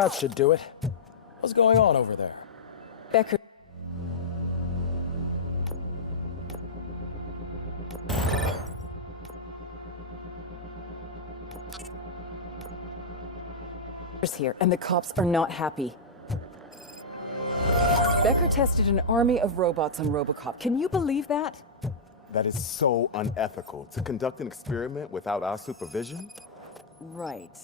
That should do it. What's going on over there? Becker. Here, and the cops are not happy. Becker tested an army of robots on RoboCop. Can you believe that? That is so unethical. To conduct an experiment without our supervision? Right.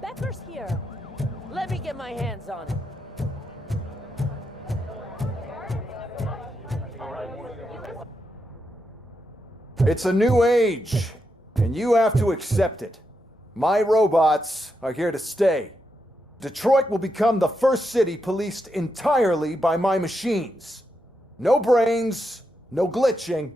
Becker's here. Let me get my hands on him. It's a new age, and you have to accept it. My robots are here to stay. Detroit will become the first city policed entirely by my machines. No brains, no glitching,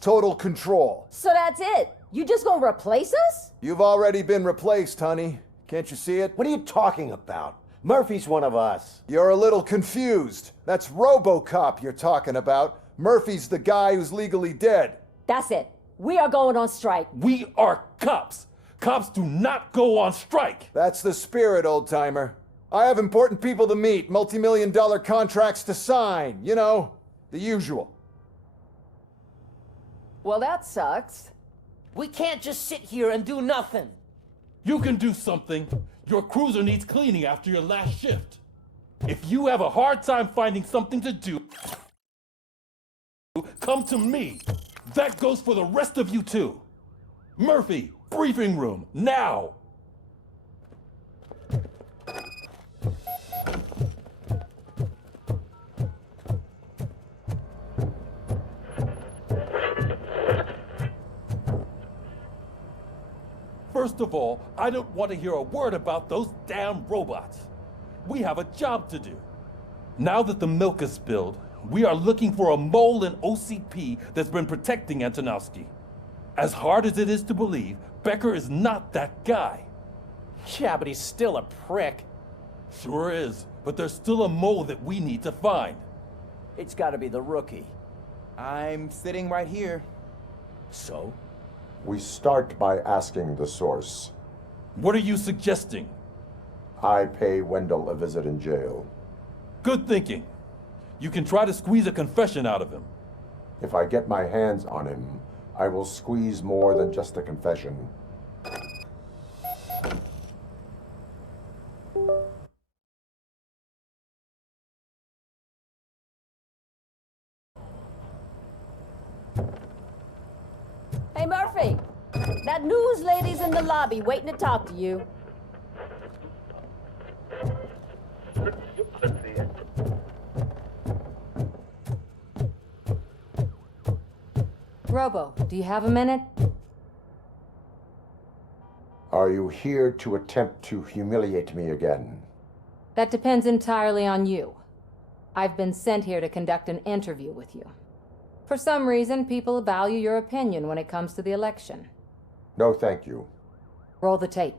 total control. So that's it? You just gonna replace us? You've already been replaced, honey. Can't you see it? What are you talking about? Murphy's one of us. You're a little confused. That's RoboCop you're talking about. Murphy's the guy who's legally dead. That's it. We are going on strike. We are cops. Cops do not go on strike. That's the spirit, old-timer. I have important people to meet, multi-million-dollar contracts to sign. You know, the usual. Well, that sucks. We can't just sit here and do nothing. You can do something. Your cruiser needs cleaning after your last shift. If you have a hard time finding something to do, come to me. That goes for the rest of you too. Murphy, briefing room, now! First of all, I don't want to hear a word about those damn robots. We have a job to do. Now that the milk is spilled, we are looking for a mole in OCP that's been protecting Antonowski. As hard as it is to believe, Becker is not that guy. Yeah, but he's still a prick. Sure is, but there's still a mole that we need to find. It's gotta be the rookie. I'm sitting right here. So? We start by asking the source. What are you suggesting? I pay Wendell a visit in jail. Good thinking. You can try to squeeze a confession out of him. If I get my hands on him, I will squeeze more than just a confession. Hey, Murphy. That news lady's in the lobby waiting to talk to you. Robo, do you have a minute? Are you here to attempt to humiliate me again? That depends entirely on you. I've been sent here to conduct an interview with you. For some reason, people value your opinion when it comes to the election. No, thank you. Roll the tape.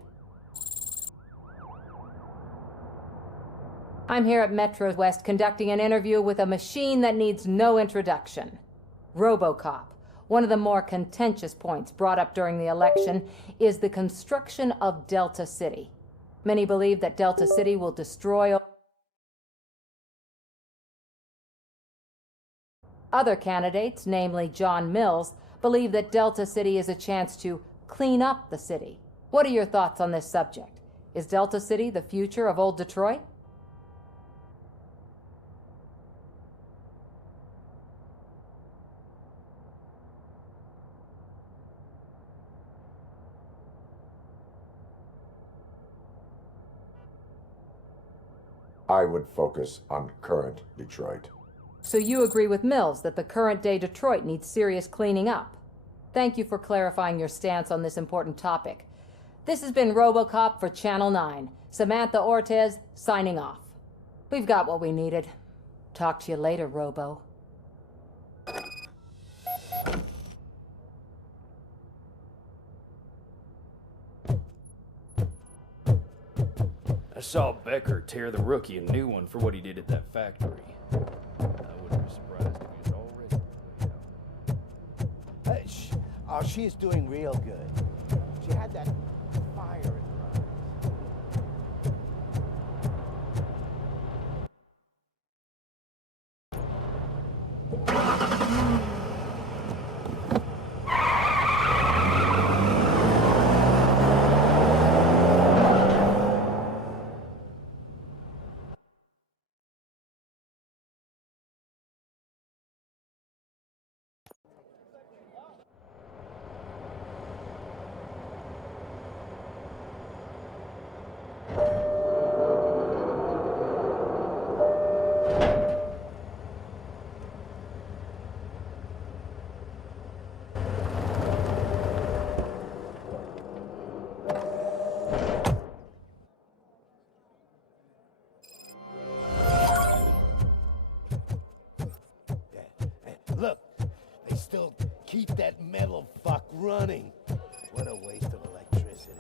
I'm here at Metro West conducting an interview with a machine that needs no introduction. RoboCop. One of the more contentious points brought up during the election is the construction of Delta City. Many believe that Delta City will destroy. Other candidates, namely John Mills, believe that Delta City is a chance to clean up the city. What are your thoughts on this subject? Is Delta City the future of old Detroit? I would focus on current Detroit. So you agree with Mills that the current day Detroit needs serious cleaning up? Thank you for clarifying your stance on this important topic. This has been RoboCop for Channel 9. Samantha Ortez, signing off. We've got what we needed. Talk to you later, Robo. I saw Becker tear the rookie a new one for what he did at that factory. I wouldn't be surprised if he was already. Oh, she's doing real good. She had that fire in her eyes. They still keep that metal fuck running. What a waste of electricity.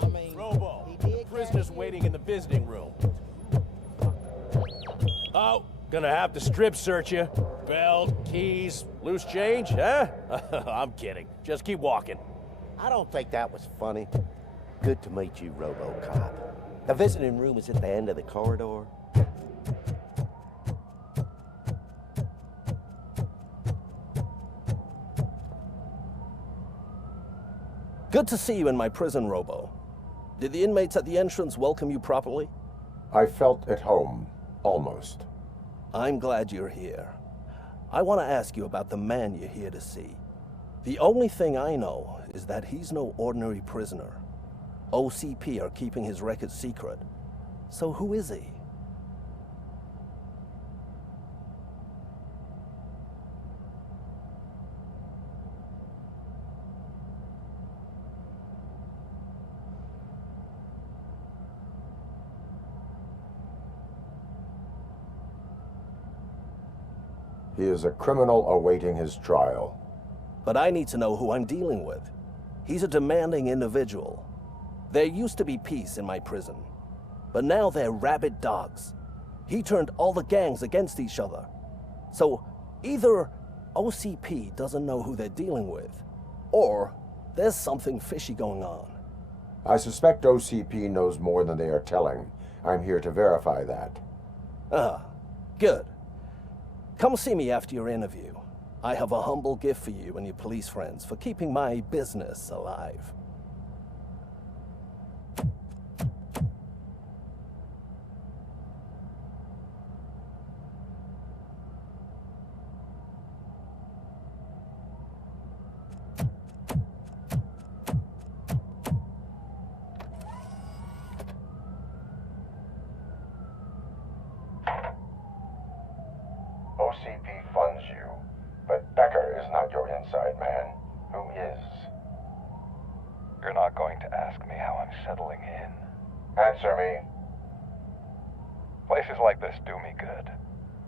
I mean, Robo, he did prisoners catch waiting in the visiting room. Oh, gonna have to strip search you. Belt, keys, loose change, huh? I'm kidding. Just keep walking. I don't think that was funny. Good to meet you, RoboCop. The visiting room is at the end of the corridor. Good to see you in my prison, Robo. Did the inmates at the entrance welcome you properly? I felt at home, almost. I'm glad you're here. I want to ask you about the man you're here to see. The only thing I know is that he's no ordinary prisoner. OCP are keeping his record secret. So who is he? He is a criminal awaiting his trial. But I need to know who I'm dealing with. He's a demanding individual. There used to be peace in my prison, but now they're rabid dogs. He turned all the gangs against each other. So either OCP doesn't know who they're dealing with, or there's something fishy going on. I suspect OCP knows more than they are telling. I'm here to verify that. Ah, good. Come see me after your interview. I have a humble gift for you and your police friends for keeping my business alive. OCP funds you, but Becker is not your inside man. Who is? You're not going to ask me how I'm settling in. Answer me. Places like this do me good.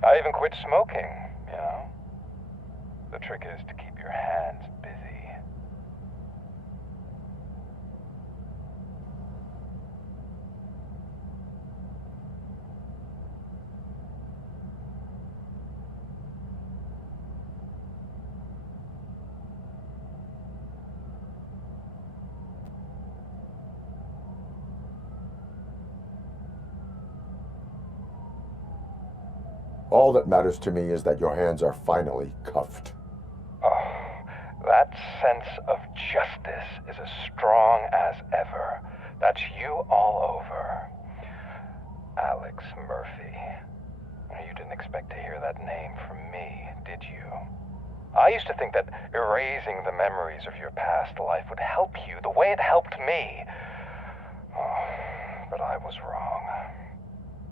I even quit smoking, you know? The trick is to keep your hands busy. All that matters to me is that your hands are finally cuffed. Oh, that sense of justice is as strong as ever. That's you all over. Alex Murphy. You didn't expect to hear that name from me, did you? I used to think that erasing the memories of your past life would help you the way it helped me. Oh, but I was wrong.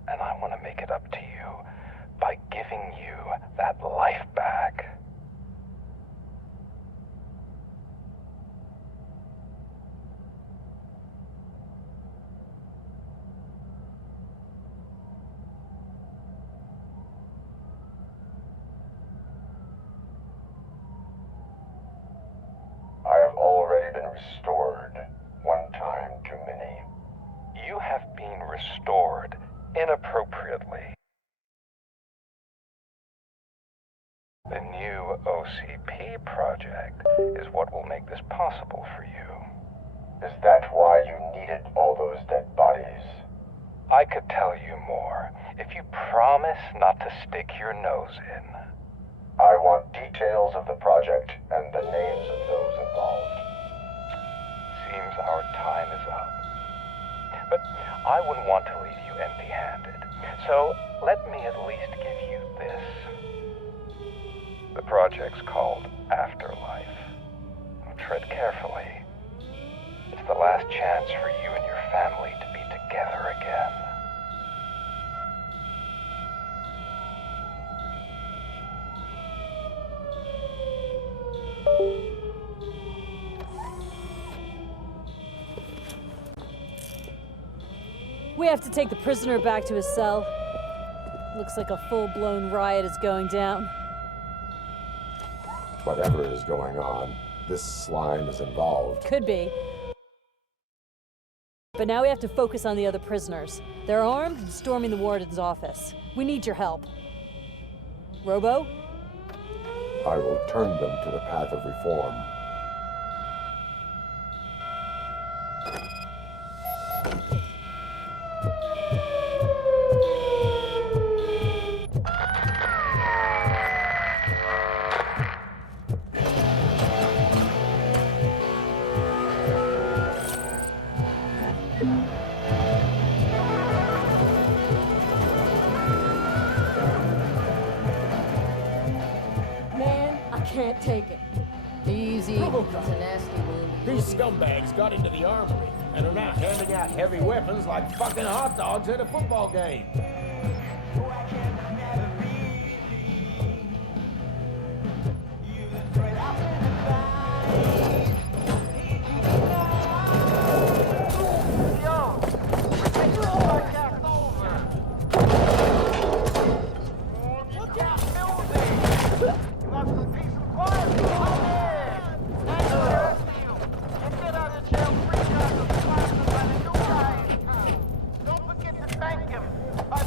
And I want to make it up to you by giving you that life back. I have already been restored. One time too many. You have been restored inappropriately. The new OCP project is what will make this possible for you. Is that why you needed all those dead bodies? I could tell you more if you promise not to stick your nose in. I want details of the project and the names of those involved. Seems our time is up. But I wouldn't want to leave you empty-handed. So let me at least give you this. The project's called Afterlife. Tread carefully. It's the last chance for you and your family to be together again. We have to take the prisoner back to his cell. Looks like a full-blown riot is going down. Whatever is going on, this slime is involved. Could be. But now we have to focus on the other prisoners. They're armed and storming the warden's office. We need your help. Robo? I will turn them to the path of reform. Can't take it. Easy. RoboCop. It's a nasty wound. These scumbags got into the armory and are now handing out heavy weapons like fucking hot dogs at a football game. I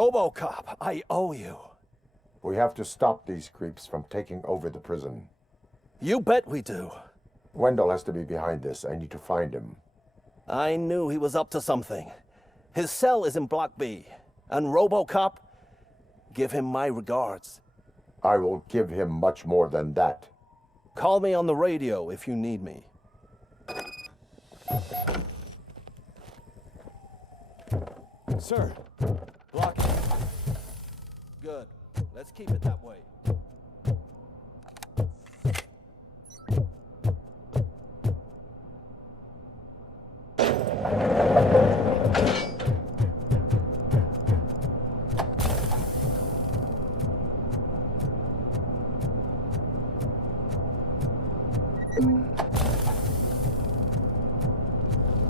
RoboCop, I owe you. We have to stop these creeps from taking over the prison. You bet we do. Wendell has to be behind this. I need to find him. I knew he was up to something. His cell is in Block B. And RoboCop, give him my regards. I will give him much more than that. Call me on the radio if you need me. Sir, block it. Good. Let's keep it that way.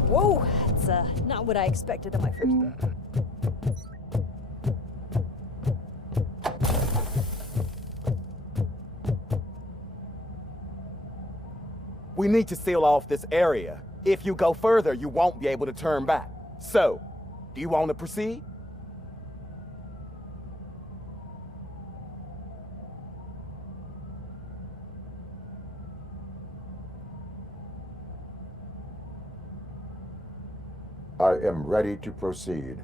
Whoa, that's not what I expected on my first day. We need to seal off this area. If you go further, you won't be able to turn back. So, do you want to proceed? I am ready to proceed.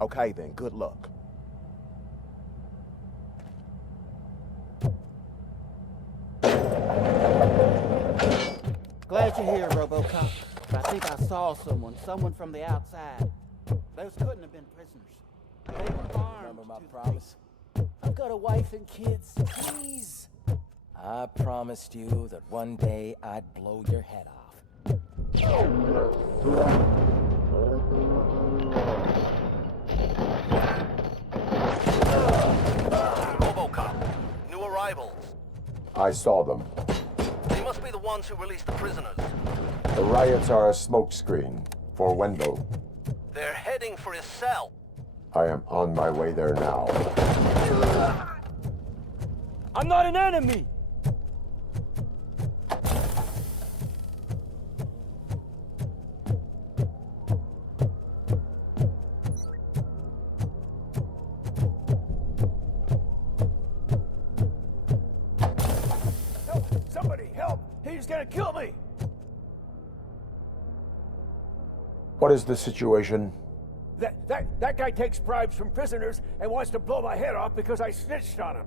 Okay then, good luck. Glad you're here, RoboCop. I think I saw someone from the outside. Those couldn't have been prisoners. They were armed. Remember my promise? I've got a wife and kids. Please. I promised you that one day I'd blow your head off. RoboCop, new arrivals. I saw them. They must be the ones who released the prisoners. The riots are a smokescreen for Wendell. They're heading for his cell. I am on my way there now. I'm not an enemy! Somebody help! He's gonna kill me! What is the situation? That guy takes bribes from prisoners and wants to blow my head off because I snitched on him.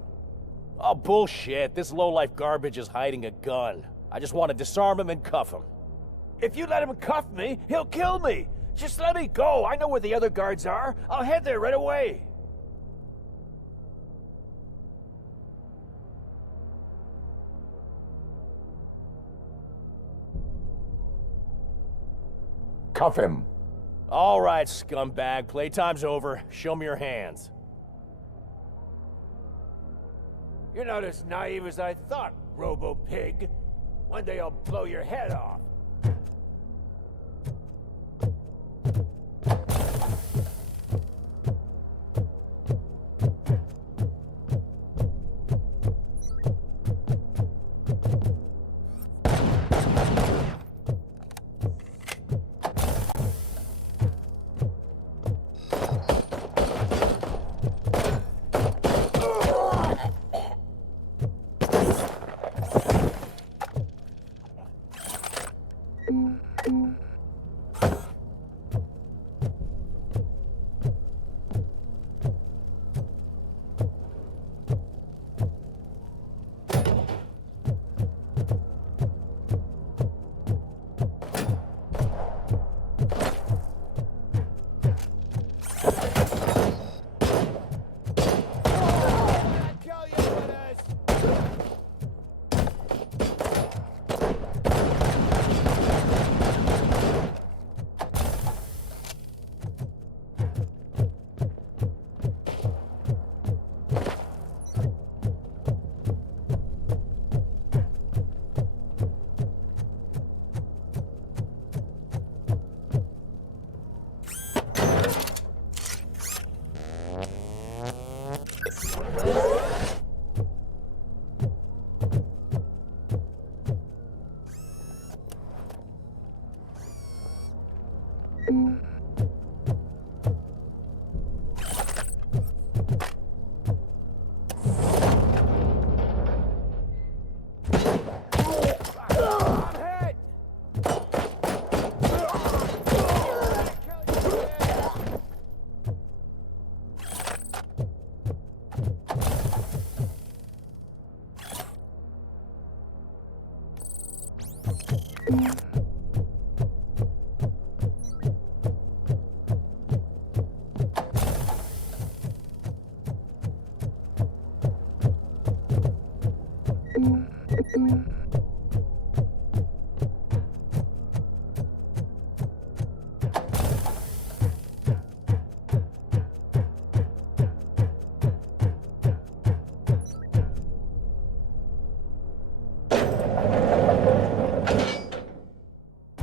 Oh, bullshit. This lowlife garbage is hiding a gun. I just want to disarm him and cuff him. If you let him cuff me, he'll kill me. Just let me go. I know where the other guards are. I'll head there right away. Cuff him. All right, scumbag. Playtime's over. Show me your hands. You're not as naive as I thought, Robo-Pig. One day I'll blow your head off.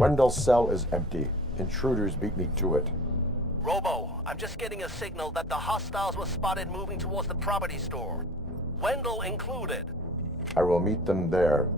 Wendell's cell is empty. Intruders beat me to it. Robo, I'm just getting a signal that the hostiles were spotted moving towards the property store. Wendell included. I will meet them there.